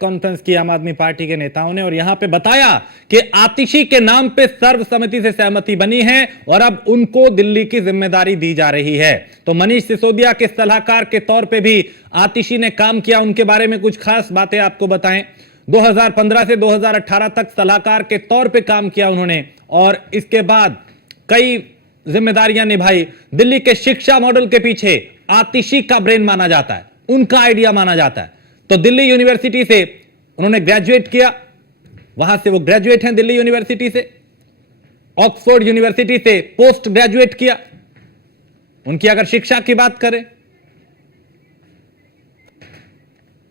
Conference की आम आदमी पार्टी के नेताओं ने और यहां पे बताया कि आतिशी के नाम पे सर्वसम्मति से सहमति बनी है और अब उनको दिल्ली की जिम्मेदारी दी जा रही है। तो मनीष सिसोदिया के सलाहकार के तौर पे भी आतिशी ने काम किया, उनके बारे में कुछ खास बातें आपको बताएं। 2015 से 2018 तक सलाहकार के तौर पे काम किया उन्होंने और इसके बाद कई जिम्मेदारियां निभाई। दिल्ली के शिक्षा मॉडल के पीछे आतिशी का ब्रेन माना जाता है, उनका आइडिया माना जाता है। तो दिल्ली यूनिवर्सिटी से उन्होंने ग्रेजुएट किया, वहां से वो ग्रेजुएट हैं दिल्ली यूनिवर्सिटी से। ऑक्सफोर्ड यूनिवर्सिटी से पोस्ट ग्रेजुएट किया। उनकी अगर शिक्षा की बात करें,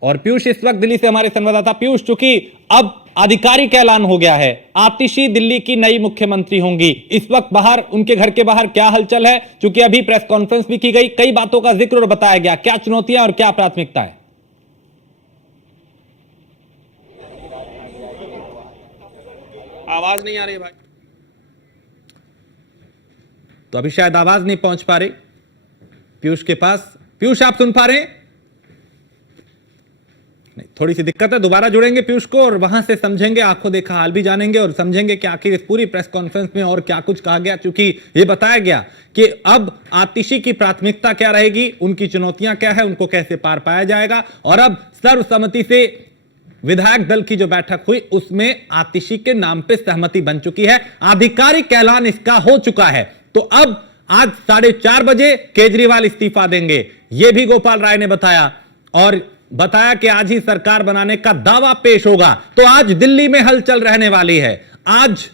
और पीयूष इस वक्त दिल्ली से हमारे संवाददाता। पीयूष, चूंकि अब आधिकारिक ऐलान हो गया है, आतिशी दिल्ली की नई मुख्यमंत्री होंगी, इस वक्त बाहर उनके घर के बाहर क्या हलचल है? चूंकि अभी प्रेस कॉन्फ्रेंस भी की गई, कई बातों का जिक्र और बताया गया, क्या चुनौतियां और क्या प्राथमिकता है? आवाज नहीं आ रही भाई। तो अभी शायद आवाज नहीं पहुंच पा रही पीयूष के पास। पीयूष, आप सुन पा रहे हैं? नहीं, थोड़ी सी दिक्कत है। दोबारा जुड़ेंगे पीयूष को और वहां से समझेंगे, आंखों देखा हाल भी जानेंगे और समझेंगे कि आखिर इस पूरी प्रेस कॉन्फ्रेंस में और क्या कुछ कहा गया। चूंकि यह बताया गया कि अब आतिशी की प्राथमिकता क्या रहेगी, उनकी चुनौतियां क्या है, उनको कैसे पार पाया जाएगा। और अब सर्वसम्मति से विधायक दल की जो बैठक हुई उसमें आतिशी के नाम पे सहमति बन चुकी है, आधिकारिक ऐलान इसका हो चुका है। तो अब आज 4:30 बजे केजरीवाल इस्तीफा देंगे, यह भी गोपाल राय ने बताया और बताया कि आज ही सरकार बनाने का दावा पेश होगा। तो आज दिल्ली में हलचल रहने वाली है। आज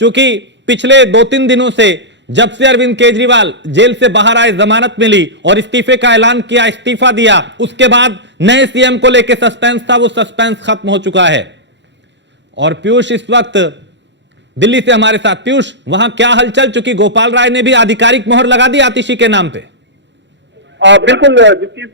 चूंकि पिछले 2-3 दिनों से जब से अरविंद केजरीवाल जेल से बाहर आए, जमानत मिली और इस्तीफे का ऐलान किया, इस्तीफा दिया, उसके बाद नए सीएम को लेकर सस्पेंस था, वो सस्पेंस खत्म हो चुका है। और पीयूष इस वक्त दिल्ली से हमारे साथ। पीयूष, वहां क्या हलचल? चूंकि गोपाल राय ने भी आधिकारिक मोहर लगा दी आतिशी के नाम पे। बिल्कुल, जिस चीज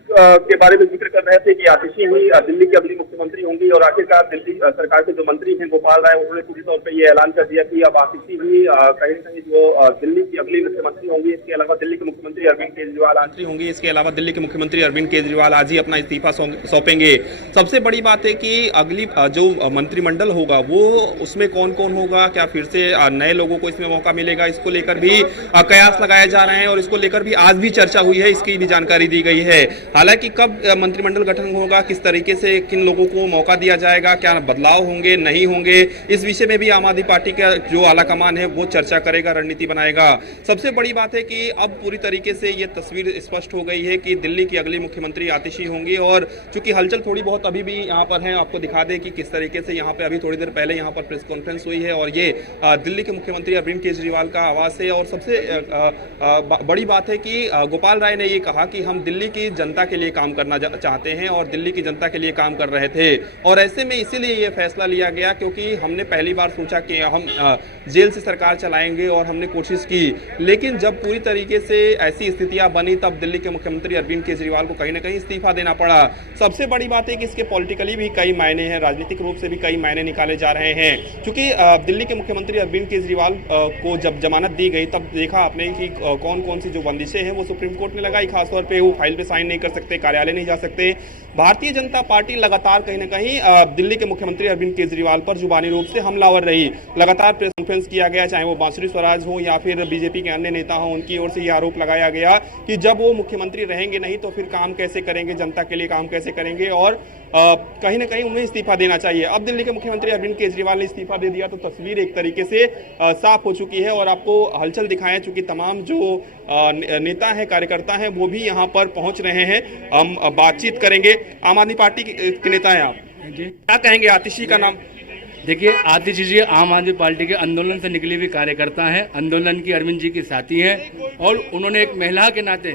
के बारे में जिक्र कर रहे थे कि आतिशी ही दिल्ली की अगली मुख्यमंत्री होंगी और आखिरकार दिल्ली सरकार के जो मंत्री हैं गोपाल राय, उन्होंने पूरी तौर पे ये ऐलान कर दिया कि अब आतिशी ही कहीं ना कहीं जो दिल्ली की अगली मुख्यमंत्री होंगी। इसके अलावा दिल्ली के मुख्यमंत्री अरविंद केजरीवाल आज ही होंगे। इसके अलावा दिल्ली के मुख्यमंत्री अरविंद केजरीवाल आज ही अपना इस्तीफा सौंपेंगे। सबसे बड़ी बात है कि अगली जो मंत्रिमंडल होगा वो उसमें कौन कौन होगा, क्या फिर से नए लोगों को इसमें मौका मिलेगा, इसको लेकर भी कयास लगाए जा रहे हैं और इसको लेकर भी आज भी चर्चा हुई है, इसकी भी जानकारी दी गई है। हालांकि कब मंत्रिमंडल गठन होगा, किस तरीके से किन लोगों को मौका दिया जाएगा, क्या बदलाव होंगे नहीं होंगे, इस विषय में भी आम आदमी पार्टी का जो आला कमान है वो चर्चा करेगा, रणनीति बनाएगा। सबसे बड़ी बात है कि अब पूरी तरीके से ये तस्वीर स्पष्ट हो गई है कि दिल्ली की अगली मुख्यमंत्री आतिशी होंगी। और चूंकि हलचल थोड़ी बहुत अभी भी यहाँ पर है, आपको दिखा दें कि किस तरीके से यहाँ पे अभी थोड़ी देर पहले यहाँ पर प्रेस कॉन्फ्रेंस हुई है और ये दिल्ली के मुख्यमंत्री अरविंद केजरीवाल का आवास है। और सबसे बड़ी बात है कि गोपाल राय ने ये कहा कि हम दिल्ली की जनता के लिए काम करना चाहते हैं और दिल्ली की जनता के लिए काम कर रहे थे। और ऐसे में इसीलिए ये फैसला लिया गया क्योंकि हमने पहली बार सोचा कि हम जेल से सरकार चलाएंगे और हमने कोशिश की, लेकिन जब पूरी तरीके से ऐसी स्थितियां बनी तब दिल्ली के मुख्यमंत्री अरविंद केजरीवाल को कहीं ना कहीं इस्तीफा देना पड़ा। सबसे बड़ी बात है कि इसके पॉलिटिकली भी कई मायने हैं, राजनीतिक रूप से भी कई मायने निकाले जा रहे हैं। क्योंकि दिल्ली के मुख्यमंत्री अरविंद केजरीवाल को जब जमानत दी गई तब देखा आपने कि कौन कौन सी जो बंदिशें हैं वो सुप्रीम कोर्ट ने लगाई। खासतौर पर वो फाइल पे साइन नहीं कर सकते, कार्यालय नहीं जा सकते। भारतीय जनता पार्टी लगातार कहीं ना कहीं दिल्ली के मुख्यमंत्री अरविंद केजरीवाल पर जुबानी रूप से हमलावर रही। लगातार प्रेस कॉन्फ्रेंस किया गया, चाहे वो बांसुरी स्वराज हो या फिर बीजेपी के अन्य नेता हो, उनकी ओर से यह आरोप लगाया गया कि जब वो मुख्यमंत्री रहेंगे नहीं तो फिर काम कैसे करेंगे, जनता के लिए काम कैसे करेंगे और कहीं ना कहीं उन्हें इस्तीफा देना चाहिए। अब दिल्ली के मुख्यमंत्री अरविंद केजरीवाल ने इस्तीफा दे दिया तो तस्वीर एक तरीके से साफ हो चुकी है। और आपको हलचल दिखाएं, चूंकि तमाम जो नेता हैं, कार्यकर्ता हैं, वो भी यहाँ पर पहुंच रहे हैं। हम बातचीत करेंगे। आम आदमी पार्टी के नेता हैं आप जी, क्या कहेंगे आतिशी का नाम? देखिए, आतिशी जी आम आदमी पार्टी के आंदोलन से निकली हुई कार्यकर्ता हैं, आंदोलन की अरविंद जी की साथी हैं और उन्होंने एक महिला के नाते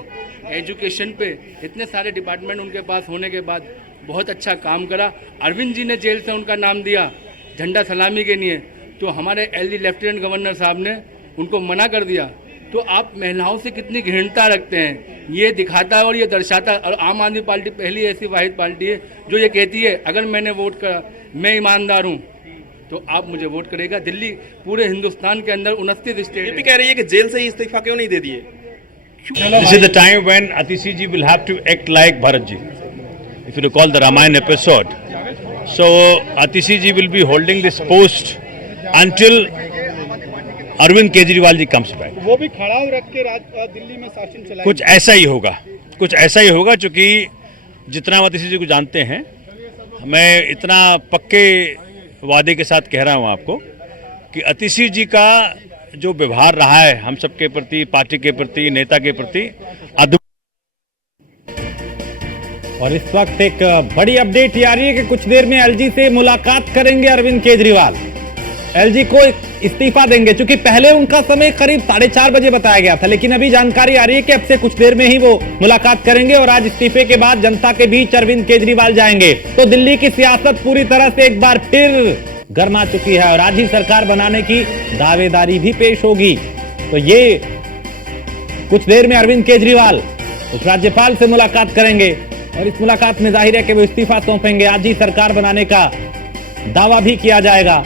एजुकेशन पे इतने सारे डिपार्टमेंट उनके पास होने के बाद बहुत अच्छा काम करा। अरविंद जी ने जेल से उनका नाम दिया झंडा सलामी के लिए, तो हमारे एलडी लेफ्टिनेंट गवर्नर साहब ने उनको मना कर दिया। तो आप महिलाओं से कितनी घृणता रखते हैं, ये दिखाता है और ये दर्शाता है। और आम आदमी पार्टी पहली ऐसी वाहिद पार्टी है जो ये कहती है अगर मैंने वोट करा, मैं ईमानदार हूँ तो आप मुझे वोट करेगा। दिल्ली पूरे हिंदुस्तान के अंदर 29 स्टेट ये भी कह रही है कि जेल से ही इस्तीफा क्यों नहीं दे दिए? This is the time when Atishi ji will have to act like Bharat ji. If you recall the Ramayana episode, So Atishi ji will be holding this post until Arvind Kejriwal ji comes back. वो भी खड़ा रख के दिल्ली में शासन चलाएंगे। कुछ ऐसा ही होगा, कुछ ऐसा ही होगा, क्योंकि जितना हम अतिशी जी को जानते हैं, मैं इतना पक्के वादे के साथ कह रहा हूं आपको कि अतिशी जी का जो व्यवहार रहा है हम सबके प्रति, पार्टी के प्रति, नेता के प्रति अद्भुत। और इस वक्त एक बड़ी अपडेट ये आ रही है कि कुछ देर में एलजी से मुलाकात करेंगे अरविंद केजरीवाल। एलजी को इस्तीफा देंगे, क्योंकि पहले उनका समय करीब 4:30 बजे बताया गया था, लेकिन अभी जानकारी आ रही है कि अब से कुछ देर में ही वो मुलाकात करेंगे और आज इस्तीफे के बाद जनता के बीच अरविंद केजरीवाल जाएंगे। तो दिल्ली की सियासत पूरी तरह से एक बार फिर गर्मा चुकी है और आज ही सरकार बनाने की दावेदारी भी पेश होगी। तो ये कुछ देर में अरविंद केजरीवाल उस राज्यपाल से मुलाकात करेंगे और इस मुलाकात में जाहिर है कि वो इस्तीफा सौंपेंगे। आज ही सरकार बनाने का दावा भी किया जाएगा।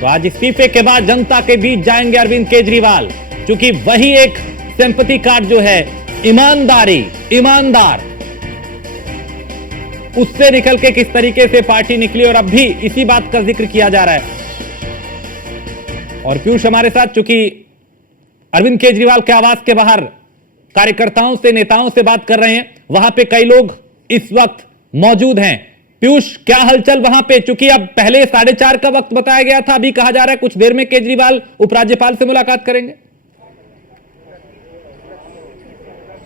तो आज इस्तीफे के बाद जनता के बीच जाएंगे अरविंद केजरीवाल, क्योंकि वही एक सिंपैथी कार्ड जो है ईमानदारी, ईमानदार, उससे निकल के किस तरीके से पार्टी निकली और अब भी इसी बात का जिक्र किया जा रहा है। और पीयूष हमारे साथ, चूंकि अरविंद केजरीवाल के आवास के बाहर कार्यकर्ताओं से, नेताओं से बात कर रहे हैं, वहां पे कई लोग इस वक्त मौजूद हैं। पीयूष, क्या हलचल वहां पे? चूंकि अब पहले 4:30 का वक्त बताया गया था, अभी कहा जा रहा है कुछ देर में केजरीवाल उपराज्यपाल से मुलाकात करेंगे।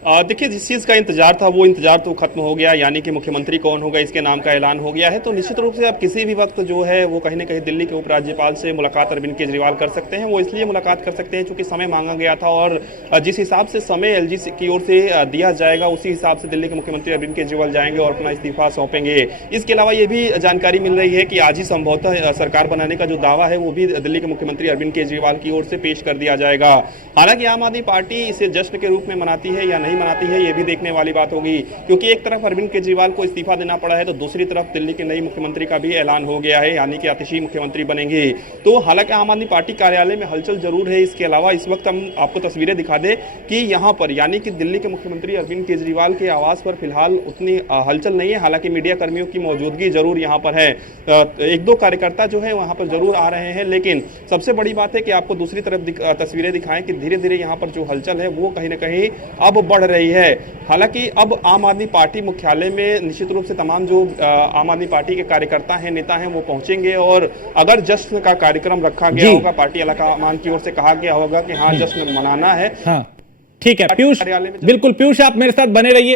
देखिए, जिस चीज़ का इंतजार था वो इंतजार तो खत्म हो गया, यानी कि मुख्यमंत्री कौन होगा इसके नाम का ऐलान हो गया है। तो निश्चित रूप से अब किसी भी वक्त जो है वो कहीं ना कहीं दिल्ली के उपराज्यपाल से मुलाकात अरविंद केजरीवाल कर सकते हैं। वो इसलिए मुलाकात कर सकते हैं क्योंकि समय मांगा गया था और जिस हिसाब से समय एलजी की ओर से दिया जाएगा उसी हिसाब से दिल्ली के मुख्यमंत्री अरविंद केजरीवाल जाएंगे और अपना इस्तीफा सौंपेंगे। इसके अलावा ये भी जानकारी मिल रही है कि आज ही संभवतः सरकार बनाने का जो दावा है वो भी दिल्ली के मुख्यमंत्री अरविंद केजरीवाल की ओर से पेश कर दिया जाएगा। हालांकि आम आदमी पार्टी इसे जश्न के रूप में मनाती है या नहीं मनाती है, ये भी देखने वाली बात होगी, क्योंकि एक तरफ अरविंद केजरीवाल को इस्तीफा देना पड़ा है तो दूसरी तरफ दिल्ली के नई मुख्यमंत्री का भी ऐलान हो गया है, यानी कि आतिशी मुख्यमंत्री बनेंगे। तो हालांकि आम आदमी पार्टी कार्यालय में हलचल जरूर है। इसके अलावा इस वक्त हम आपको तस्वीरें दिखा दें कि यहाँ पर यानी कि दिल्ली के मुख्यमंत्री अरविंद केजरीवाल के आवास पर फिलहाल उतनी हलचल नहीं है। हालांकि मीडिया कर्मियों की मौजूदगी जरूर यहाँ पर है, एक दो कार्यकर्ता जो है वहाँ पर जरूर आ रहे हैं, लेकिन सबसे बड़ी बात है कि आपको दूसरी तरफ तस्वीरें दिखाएं कि धीरे धीरे यहाँ पर जो हलचल है वो कहीं ना कहीं अब बढ़ रही है। हालांकि अब आम आदमी पार्टी मुख्यालय में निश्चित रूप से तमाम जो आम आदमी पार्टी के कार्यकर्ता हैं, नेता हैं, वो पहुंचेंगे और अगर जश्न का कार्यक्रम रखा गया होगा, पार्टी आलाकमान की ओर से कहा गया होगा कि हाँ जश्न मनाना है। हाँ, ठीक है पीयूष, बिल्कुल पीयूष, आप मेरे साथ बने रहिए।